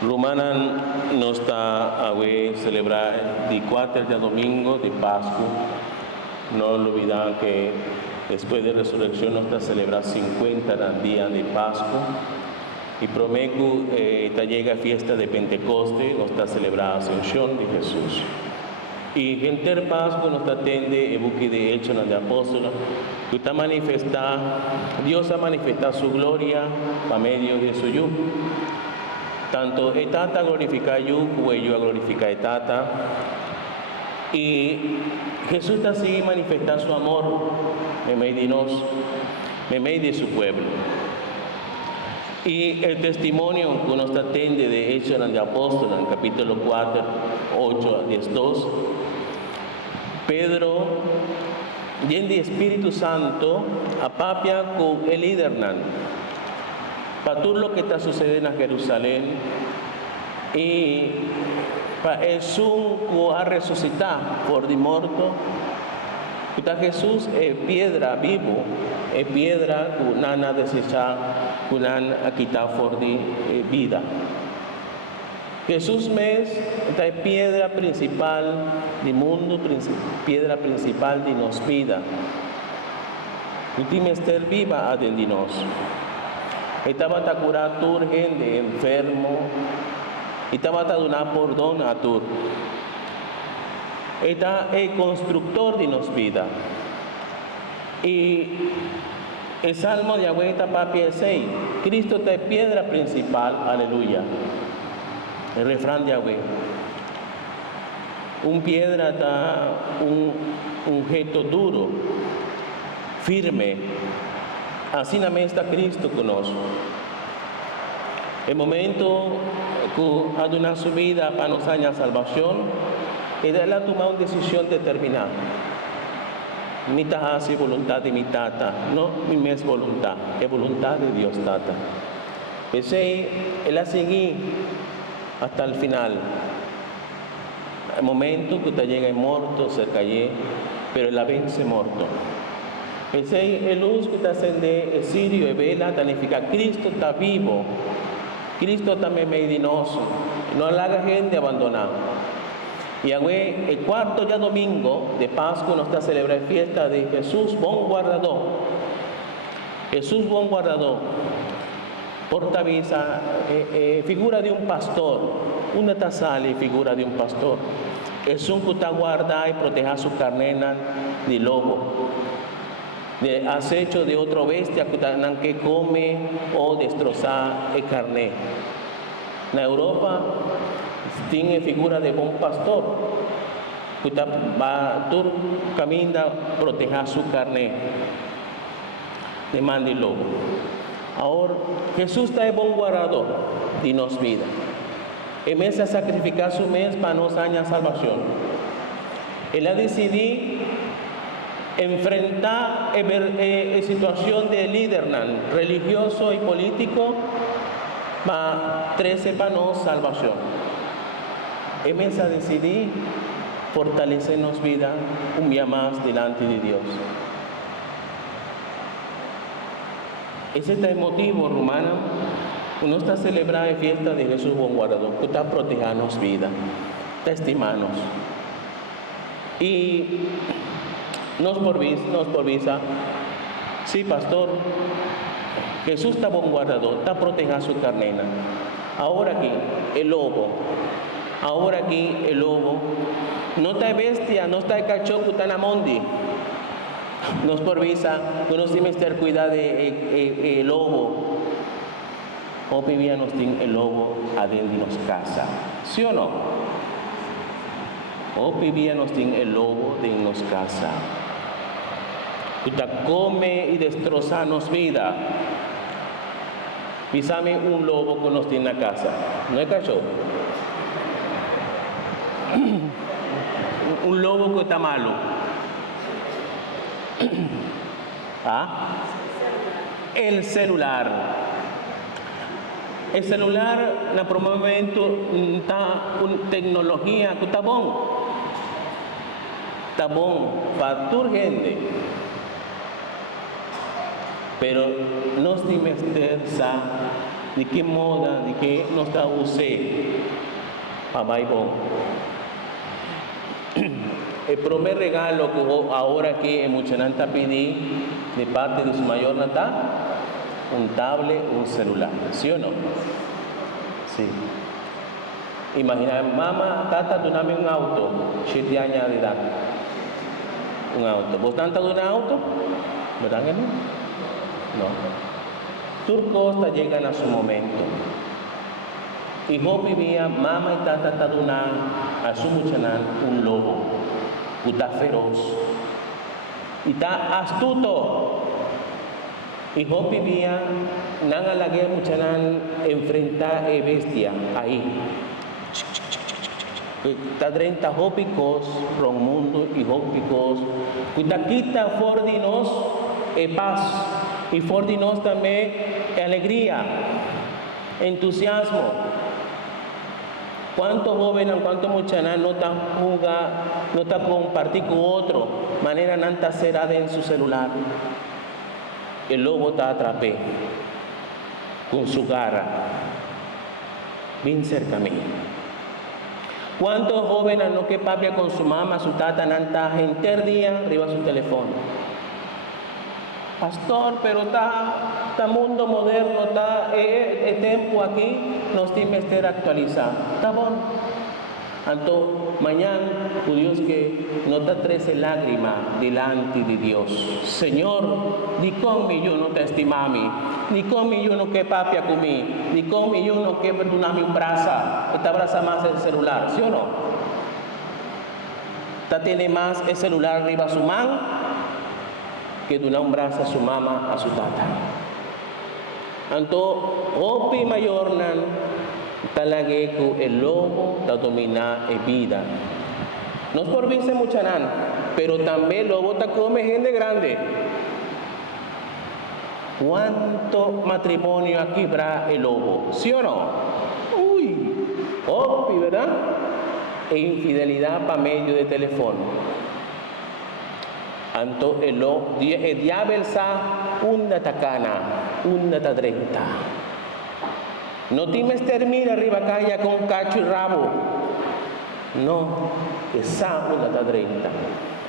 Romana nos está a celebrar el 4 de domingo de Pascua. No olviden que después de la resurrección nos está celebrar 50 días de Pascua. Y prometo esta llega fiesta de Pentecoste, nos está celebrando la Ascensión de Jesús. Y gente de Pascua nos atende el buque de Hechos de Apóstoles, que está Dios ha manifestado su gloria a medio de su yugo. Tanto el Tata glorifica yo como yo glorifica el Tata. Y Jesús está así manifestando su amor en medio de nosotros, en medio de su pueblo. Y el testimonio que nos atende de Hechos de Apóstoles, en capítulo 4, 8 a 10, 2. Pedro, lleno de Espíritu Santo, apapia con el líder para todo lo que está sucediendo en Jerusalén y para Jesús que ha resucitado por de muerto. Jesús es piedra vivo, es piedra que nada desechar, que nada quitar por de vida. Jesús es la piedra principal del mundo, piedra principal de nuestra vida. Última estar viva adentro de nosotros. Estaba a curar a toda gente enfermo, estaba a dar perdón a todos. Está el constructor de nuestra vida. Y el Salmo de Yahweh está para 6. Cristo es piedra principal, aleluya. El refrán de Yahweh. Un piedra está un objeto duro, firme. Así también está Cristo con nosotros. El momento que ha donado su vida para nos dar salvación, Él ha tomado una decisión determinada. Mi tata hace voluntad de mi tata, no mi mes voluntad, es voluntad de Dios tata. Él ha seguido hasta el final. El momento que te llega muerto, se cae, pero él vence muerto. El luz que está ascende el sirio y vela, significa Cristo está vivo. Cristo también medio de nosotros. No la haga gente abandonada. Y el cuarto día domingo de Pascua nos está celebrando la fiesta de Jesús buen guardador. Jesús buen guardador. Porta visa, figura de un pastor. Una tasale figura de un pastor. Jesús que está guardado y protege a su carnena de lobo, de acecho de otra bestia que come o destroza el carne. En Europa tiene figura de buen pastor que va todo camina a proteger su carne de man de lobo. Ahora Jesús está de buen guardador de nos vida. Él ha sacrificado su mes para nos dar salvación. Él ha decidido enfrentar la situación de líder religioso y político para 13 para nos salvación. Él ha decidido fortalecernos vida un día más delante de Dios. Ese es el motivo, romano. Uno está celebrando la fiesta de Jesús buen guardador, que está protegiendo vida, está estimándonos. Y nos por visa, sí, pastor, Jesús está buen guardador, está protegiendo su carnena. Ahora aquí, el lobo, no está bestia, no está el cachorro, está en la mondi. Nos por visa, uno tiene que cuidar de el lobo. O vivíamos el lobo adentro de nuestra casa, ¿sí o no? O vivíamos el lobo de nuestra casa. Usted come y destroza nuestra vida. Pisame un lobo que nos tiene en la casa, no es cachorro. Un lobo que está malo. ¿Ah? El celular. El celular, en el momento, está una tecnología que está bon. Está bon para toda gente. Pero nos dimos de qué moda, de qué nos da usted a Bible. El primer regalo que ahora que emocionante pedí de parte de su mayor nata, un tablet, un celular, ¿sí o no? Sí. Imagina, mamá, tata, doname un auto, 7 años de edad. Un auto. ¿Vos tanto de un auto? ¿Verdad que no? No. Turcos llegan a su momento. Y yo vivía, mamá y tata donan a su muchanan un lobo, que está feroz, y está astuto. Y yo vivía, nada la guerra muchanan enfrentar a bestia ahí. Está 30 hópicos, pro mundo y hópicos, que está quita for de nos paz, y for de nos también alegría, entusiasmo. ¿Cuántos jóvenes, cuántos muchachos no están jugando, no están compartiendo con otro, manera nanta será en su celular? El lobo está atrapé con su garra, bien cerca a mí. ¿Cuántos jóvenes no que papia con su mamá, su tata, nanta, gente día arriba su teléfono? Pastor, pero está mundo moderno, está el tiempo aquí, nos tiene que estar actualizado. Está bueno. Entonces, mañana, Dios que no te 13 lágrimas delante de Dios. Señor, di conmigo yo no te estimami, di conmigo yo no que papia conmigo, di conmigo yo no que perdonami un braza, esta braza más el celular, ¿sí o no? Esta tiene más el celular arriba a su mano que donar un brazo a su mamá, a su tata. Entonces, opi mayor nan, talageco el lobo da domina e vida. No es por vice muchanan, pero también el lobo ta come gente grande. ¿Cuánto matrimonio aquí habrá el lobo? ¿Sí o no? Uy, opi, ¿verdad? E infidelidad para medio de teléfono. Anto el diablo sa una tacana, una tadrenta. No times termina arriba calla con cacho y rabo. No, que sa una tadrenta.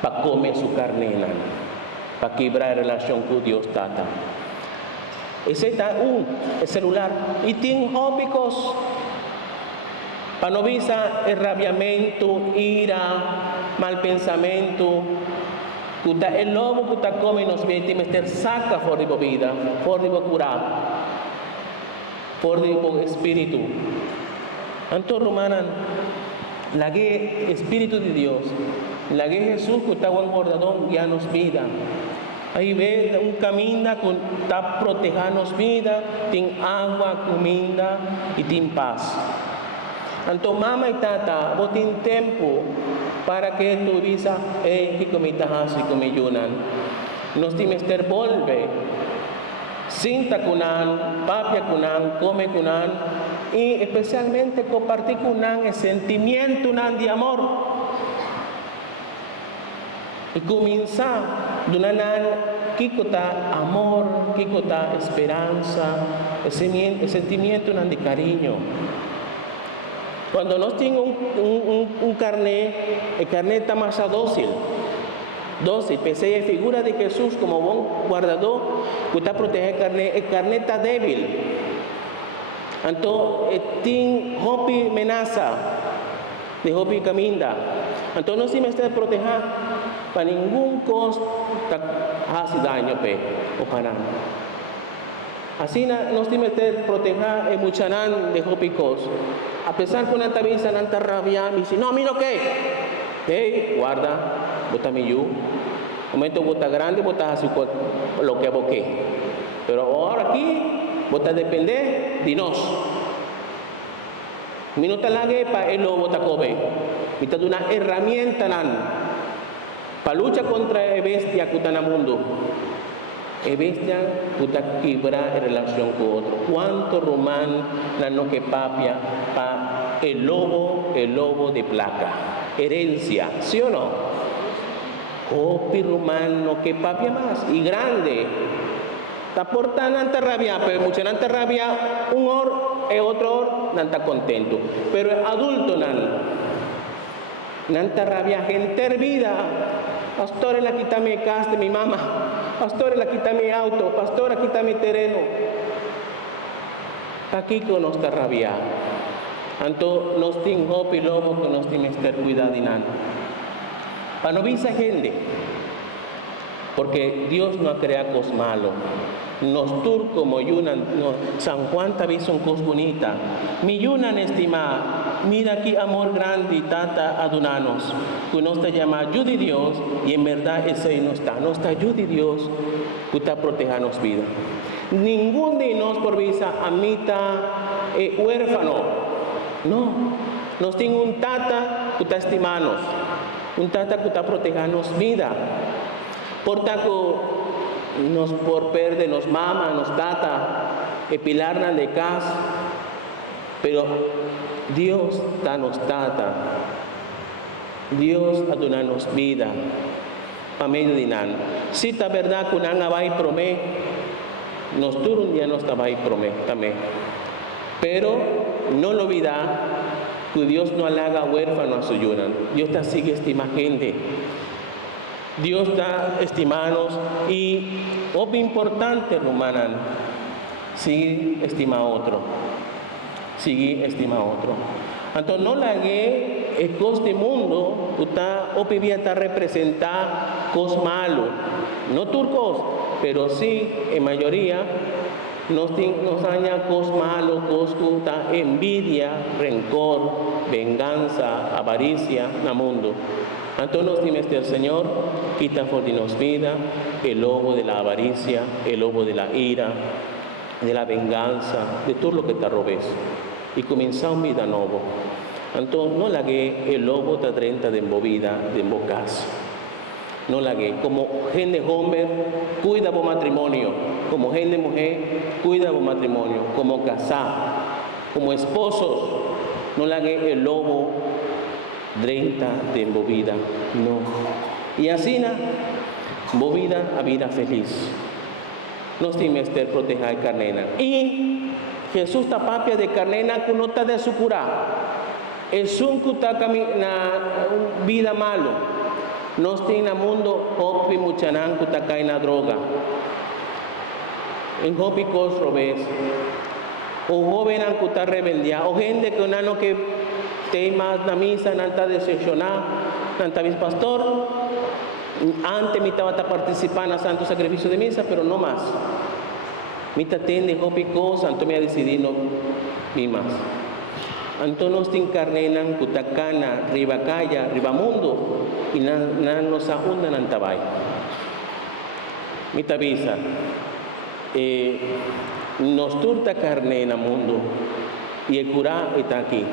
Para comer su carne, para quebrar relación con Dios tata. Ese está el celular. Y tiene ópicos. Para no visa el rabiamiento, ira, mal pensamiento. El lobo que está come nos viene meter saca por de vida, por de curar, por de espíritu. Entonces, romanan, la que espíritu de Dios, la que Jesús que está en guardadón ya nos vida. Ahí ve un camino que está protegiendo vida, tiene agua, comida y tiene paz. Entonces, mamá y tata, vos tienes tiempo para que tu visa que comita así como yunan. Nos timester volve. Sinta kunan, papia kunan, come kunan y especialmente compartir kunan el sentimiento de amor. Y comienza dunanan kikota amor, kikota esperanza, el sentimiento de cariño. Cuando nos tiene un carnet, el carnet está más dócil. Pese a figura de Jesús como buen guardador, que está protegido el carnet está débil. Entonces, tiene hopi amenaza, de hopi caminda. Entonces, no se me está protegido para ningún costo, hace daño o para nada. Así no se me está protegido el muchanan de hopi cos. A pesar que una visa nanta rabia, me dice, no, a mí no qué. Hey, guarda, bota mi yu. Momento bota grande, bota así lo que aboqué. Pero ahora aquí, bota depende de nos. Minuta lague para el lobo tacobe. Mita de una herramienta para luchar contra la bestia que está en el mundo. La bestia que está quebrar en relación con otro. ¿Cuánto román no que papia para el lobo de placa? Herencia, ¿sí o no? Hopi romano que papia más y grande. está portando nanta rabia, pero mucha nanta rabia un hor y otro hor nanta contento. Pero el adulto nanta rabia gente vida. Pastore, la quita mi casa de mi mamá. Pastore, la quita mi auto. Pastora, quita mi terreno. Aquí con nuestra rabia. Anto nos tin hopi lobo que nos tin estar cuidado nan. Para no visa gente. Porque Dios no ha creado cosas malos. Nos turcos como yunan, San Juan también son cosas bonitas. Mi yunan estima, mira aquí amor grande y tata adunanos. Que nos te llama ayuda de Dios y en verdad ese no está. Nos está ayuda de Dios que está protegernos vida. Ningún de nos por visa amita huérfano. No. Nos tiene un tata que está estimanos. Un tata que está protegernos vida. Por tanto, nos por perder nos mama, nos tata, epilarnan de casa, pero Dios da nos tata, Dios adunanos vida, para medio de nan. Si está verdad que nan va y promé, nos turun ya no estaba y promé también, pero no lo olvida que Dios no halaga huérfano a su yunan, Dios te sigue estima gente. Dios da estimanos y lo importante, romanan, sigue estima a otro. Sigue estima a otro. Entonces, no la que el cos de mundo, está representar cos malo. No turcos, pero sí, en mayoría, nos daña cos malo, cos que envidia, rencor, venganza, avaricia, en el mundo. Entonces nos dice el Señor, quita por nos vida el lobo de la avaricia, el lobo de la ira, de la venganza, de todo lo que te robes. Y comienza una vida nueva. Entonces no la que el lobo te trenta de movida, de bocas. No la que como gente hombre, cuida tu matrimonio. Como gente mujer, cuida tu matrimonio. Como casado, como esposos, no la que el lobo 30 de movida, no. Y así, movida a vida feliz. Nos tiene que proteger carnena. Y Jesús está papia de carnena que no está de su cura. Es un que está na vida malo. Nos tiene el mundo hopi muchanan que está cae na droga. En hopi cos robes. O joven que está rebeldia. O gente que no que temas la misa, nanta decepcionar, nanta mis pastor, antes me estaba participando en el santo sacrificio de misa, pero no más. Me tende hopico, santo me ha decidido ni más. Entonces nos encarnenan kutacana, ribacaya, ribamundo, y nos ahundan antabay. Me avisa, nos turta carne en el mundo, y el cura está aquí.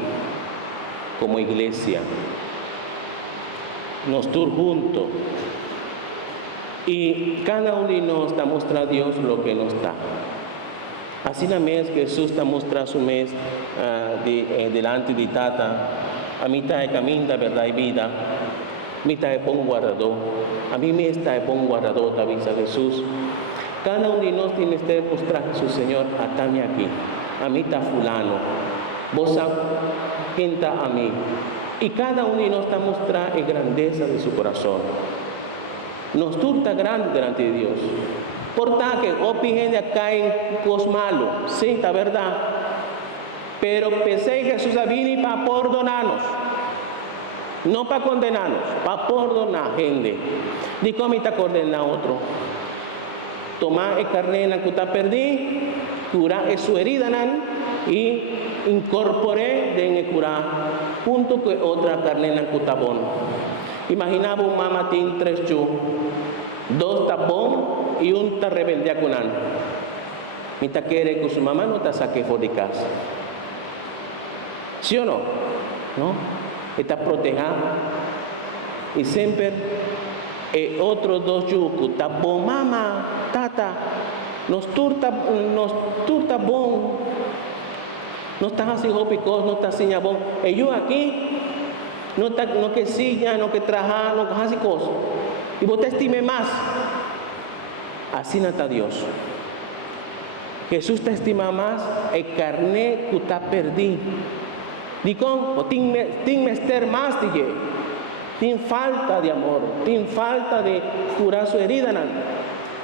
Como iglesia, nos tur juntos y cada uno de nosotros está mostrando a Dios lo que nos da. Así la mes que Jesús está mostrando su mes delante de tata, a mitad de camino, verdad y vida, mitad de buen guardador, a mí me está de buen guardador, te avisa Jesús. Cada uno de nosotros tiene que mostrar a su Señor, atame aquí, a mí está fulano, vos pinta a mí. Y cada uno de nosotros está mostrando la grandeza de su corazón. Nos turta grande delante de Dios. Por tanto, que opinen acá en cosas malos, sí, está verdad. Pero pensé que Jesús vino para perdonarnos. No para condenarnos, para perdonar gente. Ni cómo está condenando a otro. Tomar el carne que está perdido, curar su herida y incorporé de curar junto con otra carne que está buena. Imaginaba un mamá tiene 3 chus, 2 tapón y un está rebelde con él. Mita quiere que su mamá no te saque fuera de casa. ¿Sí o no? ¿No? Está protegida. Y siempre otros 2 chus, tapón, mamá, tata, nos turta bon. No estás así hópicos, no estás así bon. Ellos aquí no que silla, no que trabajar, no que hacer cosas. Y vos te estime más. Así no está Dios. Jesús te estima más el carnet que te perdí. Dico, o tin mester más dije. Tin falta de amor, tin falta de curar su herida.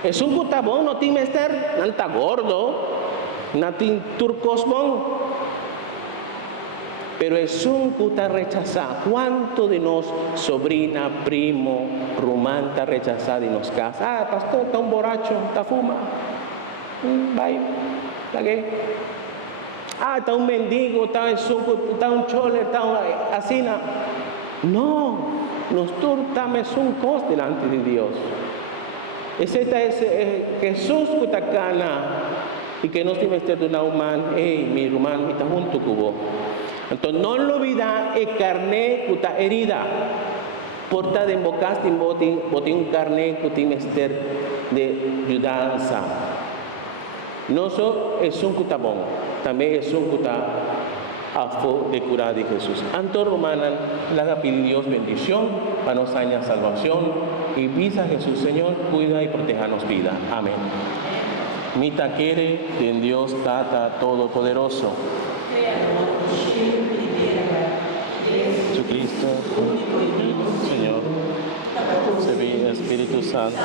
Es un cutabón, no tin mester, no está gordo, no tin turcosbón. Pero es un cuta rechazado. ¿Cuánto de nos, sobrina, primo, rumán, está rechazado y nos casa? Ah, pastor, está un borracho, está fuma. Bye. ¿Está qué? Ah, está un mendigo, está un chole, está así. No, nosotros estamos un cos delante de Dios. Ese es Jesús que está acá y que no tiene de una humana, mi hermano está junto con vos. Entonces, no lo olvida el carnet que está herida. Porta de embocaste en botín un carnet que tiene de ayudanza. No solo es un cutabón, también es un cuta a favor de curar de Jesús. Anto romana, le haga pedir Dios bendición para nos añadir salvación y visa a Jesús, Señor, cuida y protejanos vida. Amén. Mita quiere en Dios Tata Todopoderoso. Jesucristo, Señor, Sevilla, Espíritu Santo,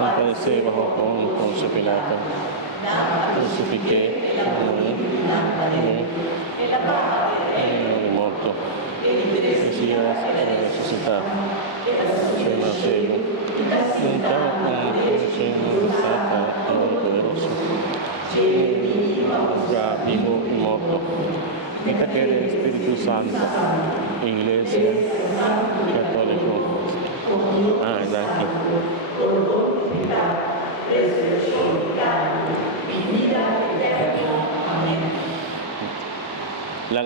aparece bajo con su Pilato, crucifiqué, muerto, Mesías, resucitar, en el cielo, juntado con el Señor Tata Todopoderoso, ya vivo y muerto. Quita que el Espíritu Santo, Iglesia Católica. Ah, es aquí. La